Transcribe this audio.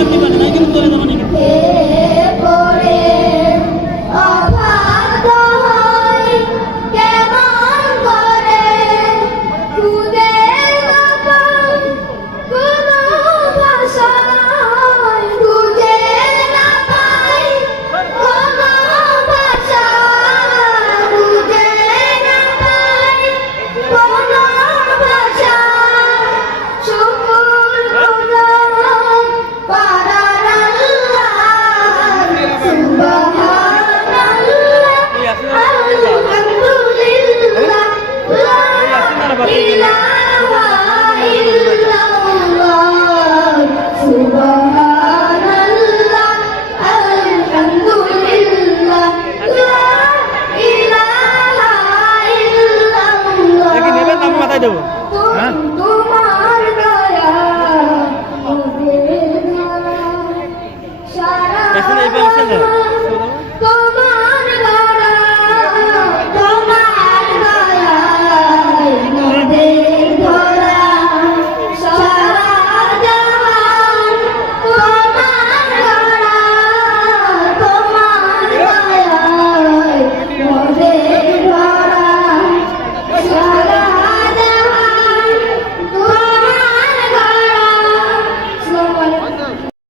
करने वाले ना कि तुम बोले तो नहीं 起来